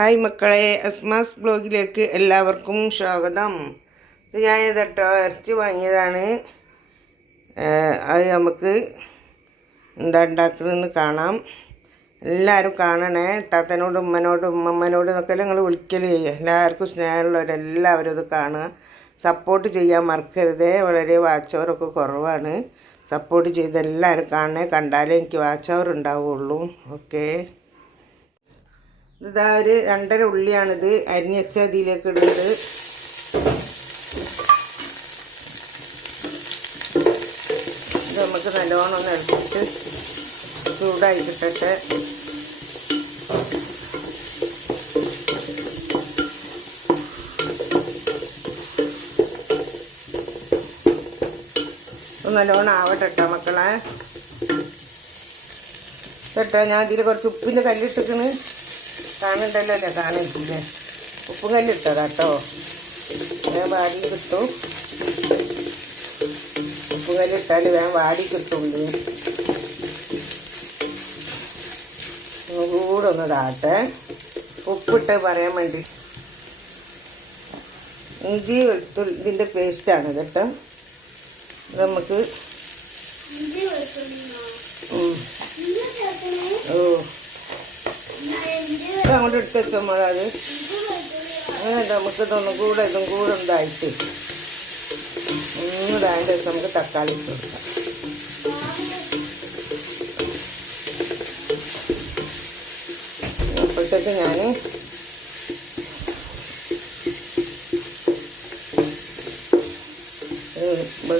Hi മക്കളെ അസ്മാസ് ബ്ലോഗിലേക്ക് എല്ലാവർക്കും സ്വാഗതം. ഞാൻ ഇതട്ടോ ഇറച്ചി വാങ്ങിയതാണ്. അത് നമുക്ക് എന്താ ഉണ്ടാക്കണമെന്ന് കാണാം. എല്ലാവരും കാണണേ. താത്തനോടും ഉമ്മനോടും ഉമ്മമ്മനോടും എന്നൊക്കെ നിങ്ങൾ വിളിക്കൽ ചെയ്യുക എല്ലാവർക്കും സ്നേഹമുള്ളവരെല്ലാവരും ഇത് കാണുക. സപ്പോർട്ട് ചെയ്യാൻ മറക്കരുതേ. വളരെ വാച്ച് അവറൊക്കെ കുറവാണ്. സപ്പോർട്ട് ചെയ്ത് എല്ലാവരും കാണണേ. കണ്ടാലേ എനിക്ക് വാച്ചവർ ഉണ്ടാവുള്ളൂ. ഓക്കേ. ഇതാ ഒരു രണ്ടര ഉള്ളിയാണിത്. അരിഞ്ഞച്ച അതിലേക്ക് ഇടുന്നത് ഇത് നമുക്ക് നല്ലോണം ഒന്ന് എടുത്തിട്ട് ചൂടായി കിട്ടട്ടെ നല്ലോണം ആവട്ടെ കേട്ടോ മക്കളെ. കേട്ടോ ഞാൻ ഇതിൽ കുറച്ച് ഉപ്പിന്റെ കല്ലിട്ടിക്കണ് കാണണ്ടല്ലോ അല്ലേ? കാണിക്കില്ലേ ഉപ്പും കല്ലിട്ടതാ കേട്ടോ വേഗം വാടി കിട്ടും. ഉപ്പും കല്ലിട്ടാൽ വേഗം വാടി കിട്ടും കൂടെ ഒന്ന് ഇതാട്ടെ ഉപ്പിട്ട് പറയാൻ വേണ്ടി. ഇഞ്ചി വെളുത്തുള്ളിന്റെ പേസ്റ്റാണ് കേട്ടോ. നമുക്ക് ഇത് അങ്ങോട്ട് എടുത്ത് വെച്ചോളൂ അങ്ങനെ നമുക്ക് ഇതൊന്നും കൂടെ ഇതും കൂടെ ഇതായിട്ട് ഒന്ന് ഇതായിട്ട് നമുക്ക് തക്കാളി ഇട്ട് കൊടുക്കാം. അപ്പോഴത്തേക്ക് ഞാൻ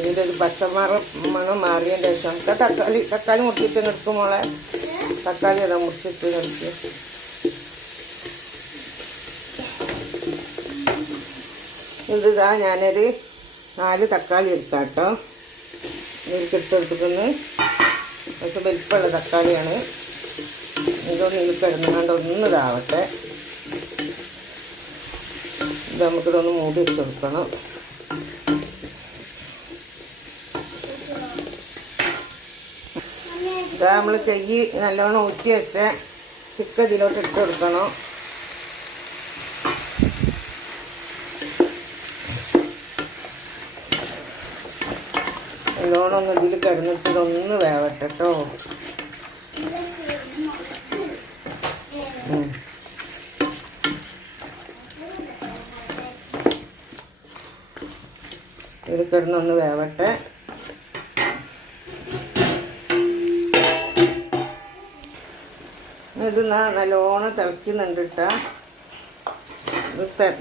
ഇതിന്റെ ഒരു പച്ചമറ മണം മാറിയതിന്റെ ശേഷം നമുക്ക് തക്കാളി തക്കാളി മുറിച്ചിട്ട് എടുക്കും മോളെ. തക്കാളി അതാ മുറിച്ചിട്ട് എടുക്കും. ഇതാ ഞാനൊരു നാല് തക്കാളി എടുക്കാം കേട്ടോ ഇതിലേക്ക് ഇട്ടെടുത്തിട്ടൊന്ന് കുറച്ച് വലിപ്പമുള്ള തക്കാളിയാണ്. ഇതൊന്ന് ഇതിൽ കിടന്നുകൊണ്ട് ഒന്ന് ഇതാവട്ടെ. ഇത് നമുക്കിതൊന്ന് മൂടി വെച്ച് കൊടുക്കണം. ഇതാ നമ്മൾ കൈ നല്ലവണ്ണം ഊറ്റി വെച്ച ചിക്കൻ ഇതിലോട്ട് ഇട്ട് കൊടുക്കണം. നല്ലോണം ഇതിൽ കിടന്നിട്ട് ഇതൊന്ന് വേവട്ടെ. ഇതിൽ കിടന്നൊന്ന് വേവട്ടെ. ഇത് നല്ലോണം തിളയ്ക്കുന്നുണ്ട് കേട്ടോ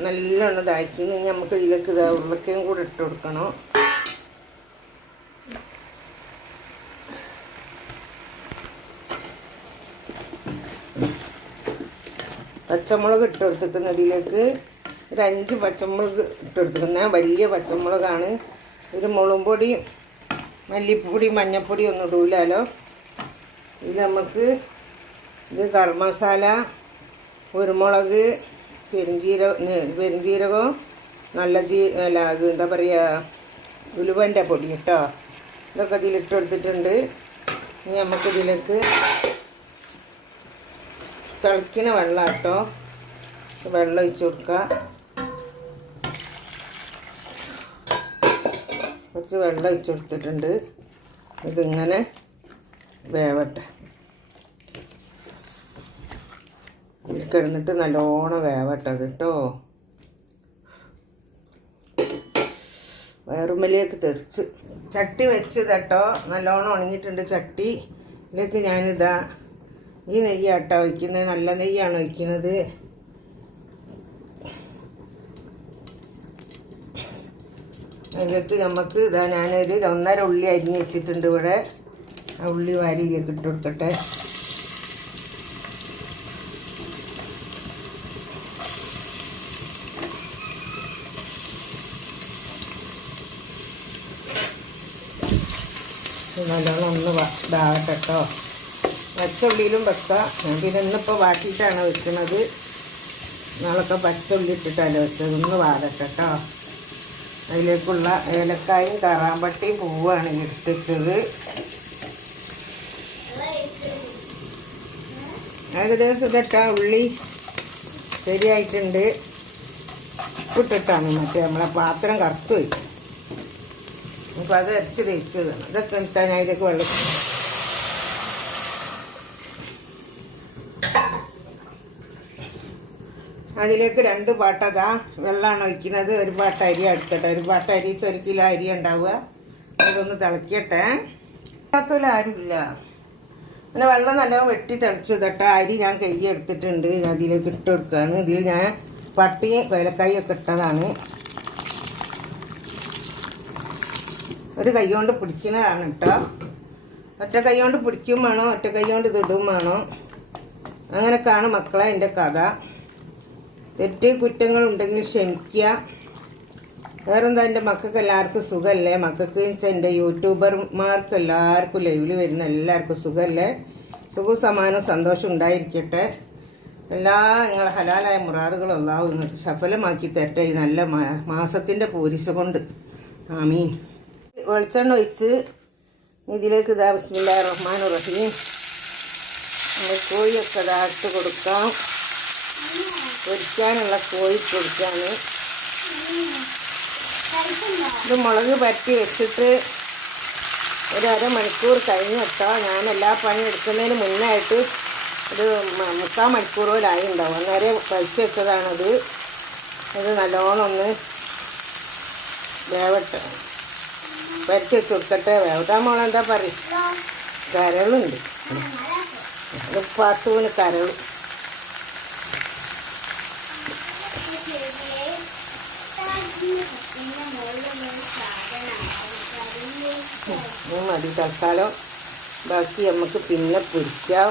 നല്ലോണം ഇതാക്കി. നമുക്ക് ഇതിലേക്ക് ഇതാ ഉരുളക്കയും കൂടെ ഇട്ട് കൊടുക്കണം. പച്ചമുളക് ഇട്ട് ഒരു അഞ്ച് പച്ചമുളക് ഇട്ട് വലിയ പച്ചമുളകാണ്. ഒരു മുളകും പൊടി മല്ലിപ്പൊടി മഞ്ഞൾപ്പൊടി ഒന്നും ഇടൂലല്ലോ ഇത് നമുക്ക് ഇത് ഗരം മസാല കുരുമുളക് പെരുംജീരക പെരുംജീരകം നല്ല ജീ അല്ല ഇത് എന്താ പറയുക ഉലുവന്റെ പൊടി കേട്ടോ. ഇതൊക്കെ ഇതിലിട്ട് കൊടുത്തിട്ടുണ്ട് ഇനി നമുക്ക് തിളയ്ക്കുന്ന വെള്ളം കേട്ടോ വെള്ളം ഒഴിച്ച് കൊടുക്കുക കുറച്ച് വെള്ളം ഒഴിച്ച് കൊടുത്തിട്ടുണ്ട്. ഇതിങ്ങനെ വേവട്ടെ. ഇതിൽ കിടന്നിട്ട് നല്ലോണം വേവട്ടെ അത് കേട്ടോ വയറുമ്മലേക്ക് തെറിച്ച്. ചട്ടി വെച്ച് കേട്ടോ നല്ലോണം ഉണങ്ങിയിട്ടുണ്ട് ചട്ടി. ഇതിലേക്ക് ഞാനിതാ ഈ നെയ്യാട്ടോ ഒഴിക്കുന്നത് നല്ല നെയ്യാണ് ഒഴിക്കുന്നത്. അതിലേക്ക് നമുക്ക് ഇതാ ഞാനൊരു ഒന്നര ഉള്ളി അരിഞ്ഞ് വെച്ചിട്ടുണ്ട് ഇവിടെ. ആ ഉള്ളി വാരിയിലേക്ക് ഇട്ട് കൊടുക്കട്ടെ. നല്ലോണം ഒന്ന് ഇതാകട്ടെ കേട്ടോ പച്ചുള്ളിയിലും വെക്കാം പിന്നെ ഇന്നിപ്പോൾ വാട്ടിയിട്ടാണ് വെക്കുന്നത് നാളൊക്കെ പച്ചുള്ളി ഇട്ടിട്ടാണ് വെച്ചത്. ഒന്ന് വാടട്ടെ അതിലേക്കുള്ള ഏലക്കായും കറാമ്പട്ടിയും പൂവാണ് ഇട്ടിച്ചത് ഏകദേശം ഇതൊക്കെ ഉള്ളി ശരിയായിട്ടുണ്ട്. ഉപ്പിട്ടിട്ടാണ് മറ്റേ നമ്മളെ പാത്രം കറുത്ത് വയ്ക്കും അപ്പോൾ അത് അരച്ച് തേച്ച് വേണം ഇതൊക്കെ ഇട്ടാൽ ഞാൻ ഇതിലേക്ക് വെള്ളം അതിലേക്ക് രണ്ട് പാട്ടതാ വെള്ളമാണ് ഒഴിക്കുന്നത്. ഒരു പാട്ട അരി എടുക്കട്ടെ. ഒരു പാട്ട അരി ഒരു കിലോ അരി ഉണ്ടാവുക. അതൊന്ന് തിളക്കട്ടെ. അതിൽ ആരുമില്ല. പിന്നെ വെള്ളം നല്ലോണം വെട്ടി തിളച്ച് തട്ടെ അരി ഞാൻ കൈ എടുത്തിട്ടുണ്ട്. അതിലേക്ക് ഇട്ട് കൊടുക്കുകയാണ്. ഇതിൽ ഞാൻ പട്ടിയും വേലക്കായി ഒക്കെ ഇട്ടതാണ്. ഒരു കൈ കൊണ്ട് പിടിക്കുന്നതാണ് കേട്ടോ. ഒറ്റ കൈ കൊണ്ട് പിടിക്കും വേണോ. ഒറ്റ കൈ കൊണ്ട് ഇതിടും വേണോ. അങ്ങനെയൊക്കെയാണ് മക്കളെ എന്റെ കഥ. തെറ്റ് കുറ്റങ്ങൾ ഉണ്ടെങ്കിൽ ക്ഷമിക്കുക. വേറെന്താ എന്റെ മക്കൾക്ക് എല്ലാവർക്കും സുഖമല്ലേ? മക്കൾക്ക് എന്റെ യൂട്യൂബർമാർക്ക് എല്ലാവർക്കും ലൈവിൽ വരുന്ന എല്ലാവർക്കും സുഖമല്ലേ? സുഖവും സമാനവും സന്തോഷം ഉണ്ടായിരിക്കട്ടെ. എല്ലാ നിങ്ങളെ ഹലാലായ മുറാറുകൾ നിങ്ങൾക്ക് സഫലമാക്കി തരട്ടെ ഈ നല്ല മാസത്തിന്റെ പൂരിശ കൊണ്ട്. ആമീൻ. വെളിച്ചെണ്ണ ഒഴിച്ച് ഇതിലേക്ക് ഇതാ ബിസ്മില്ലാ റഹ്മാൻ റഹീം. നമ്മൾ കോഴിയൊക്കെ ഇട്ട് കൊടുക്കാം. പൊരിക്കാനുള്ള കോഴി പൊരിക്കാണ് ഇത് മുളക് പറ്റി വെച്ചിട്ട് ഒരു അരമണിക്കൂർ കഴിഞ്ഞിട്ടോ ഞാൻ എല്ലാ പണി എടുക്കുന്നതിന് മുന്നായിട്ട് ഒരു മുക്കാൽ മണിക്കൂർ പോലായി ഉണ്ടാവും അന്നേരം കഴിച്ച് വെച്ചതാണത്. ഇത് നല്ലോണം ഒന്ന് വേവട്ടെ. പരത്തി വെച്ച് കൊടുക്കട്ടെ. വേവട്ടാ മോളെന്താ പറയും കരളുണ്ട്. ഒരു ഇത് മതി തൽക്കാലം ബാക്കി നമുക്ക് പിന്നെ പൊരിക്കാം.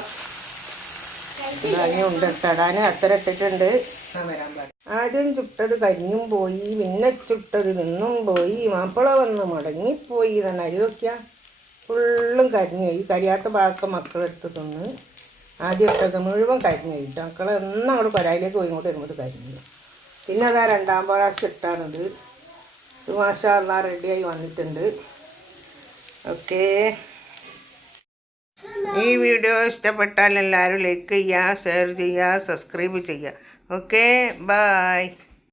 ഉണ്ട് ഇട്ടടാന് അത്ര ഇട്ടിട്ടുണ്ട്. ആദ്യം ചുട്ടത് കരിഞ്ഞും പോയി പിന്നെ ചുട്ടത് നിന്നും പോയി മാപ്പിള വന്ന് മടങ്ങിപ്പോയി തന്നെ അരി നോക്കിയാ ഫുള്ളും കരിഞ്ഞു. ഈ കരിയാത്ത ഭാഗത്ത് മക്കളെടുത്ത് തിന്ന്. ആദ്യം ഇട്ടൊക്കെ മുഴുവൻ കരിഞ്ഞു പോയി. ട്ടോ. മക്കളെ ഒന്നും അങ്ങോട്ട് പോയി ഇങ്ങോട്ട് വരുമ്പോൾ കരിഞ്ഞു പിന്നെ അതാ രണ്ടാം പ്രാവശ്യം ഇട്ടാണിത്. ഇത് മാഷാ എല്ലാം റെഡിയായി വന്നിട്ടുണ്ട്. ഓക്കേ. ഈ വീഡിയോ ഇഷ്ടപ്പെട്ടാൽ എല്ലാവരും ലൈക്ക് ചെയ്യുക ഷെയർ ചെയ്യുക സബ്സ്ക്രൈബ് ചെയ്യുക. Okay bye